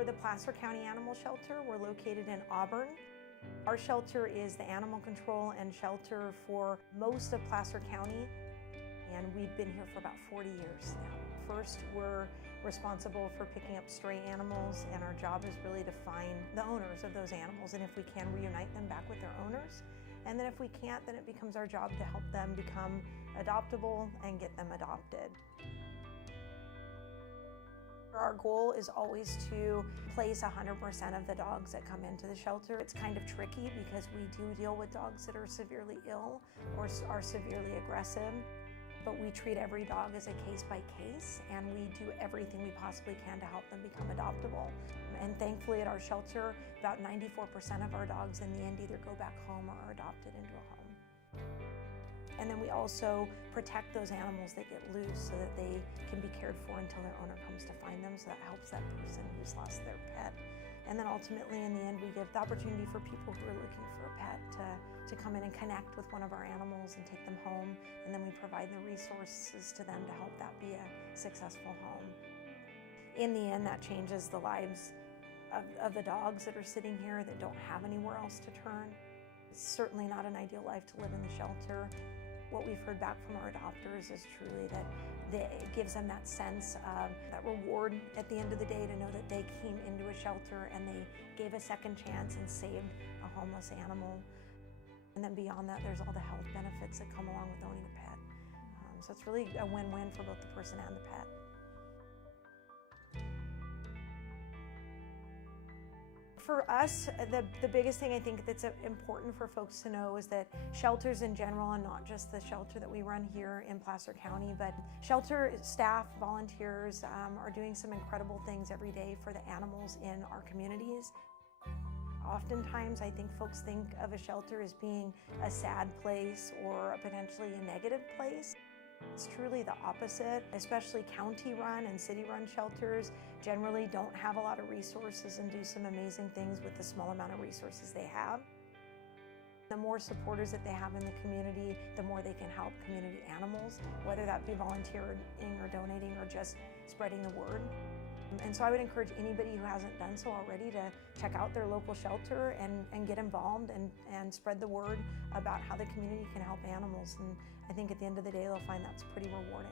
We're the Placer County Animal Shelter. We're located in Auburn. Our shelter is the animal control and shelter for most of Placer County, and we've been here for about 40 years now. First, we're responsible for picking up stray animals, and our job is really to find the owners of those animals, and if we can, reunite them back with their owners. And then if we can't, then it becomes our job to help them become adoptable and get them adopted. Our goal is always to place 100% of the dogs that come into the shelter. It's kind of tricky because we do deal with dogs that are severely ill or are severely aggressive, but we treat every dog as a case by case, and we do everything we possibly can to help them become adoptable. And thankfully at our shelter, about 94% of our dogs in the end either go back home or are adopted into a home. And then we also protect those animals that get loose so that they can be cared for until their owner comes to find them, so that helps that person who's lost their pet. And then ultimately in the end we give the opportunity for people who are looking for a pet to come in and connect with one of our animals and take them home, and then we provide the resources to them to help that be a successful home. In the end, that changes the lives of the dogs that are sitting here that don't have anywhere else to turn. It's certainly not an ideal life to live in the shelter. What we've heard back from our adopters is truly that it gives them that sense of that reward at the end of the day to know that they came into a shelter and they gave a second chance and saved a homeless animal. And then beyond that, there's all the health benefits that come along with owning a pet. So it's really a win-win for both the person and the pet. For us, the biggest thing I think that's important for folks to know is that shelters in general, and not just the shelter that we run here in Placer County, but shelter staff, volunteers are doing some incredible things every day for the animals in our communities. Oftentimes, I think folks think of a shelter as being a sad place or potentially a negative place. It's truly the opposite, especially county-run and city-run shelters generally don't have a lot of resources and do some amazing things with the small amount of resources they have. The more supporters that they have in the community, the more they can help community animals, whether that be volunteering or donating or just spreading the word. And so I would encourage anybody who hasn't done so already to check out their local shelter and get involved and spread the word about how the community can help animals. And I think at the end of the day, they'll find that's pretty rewarding.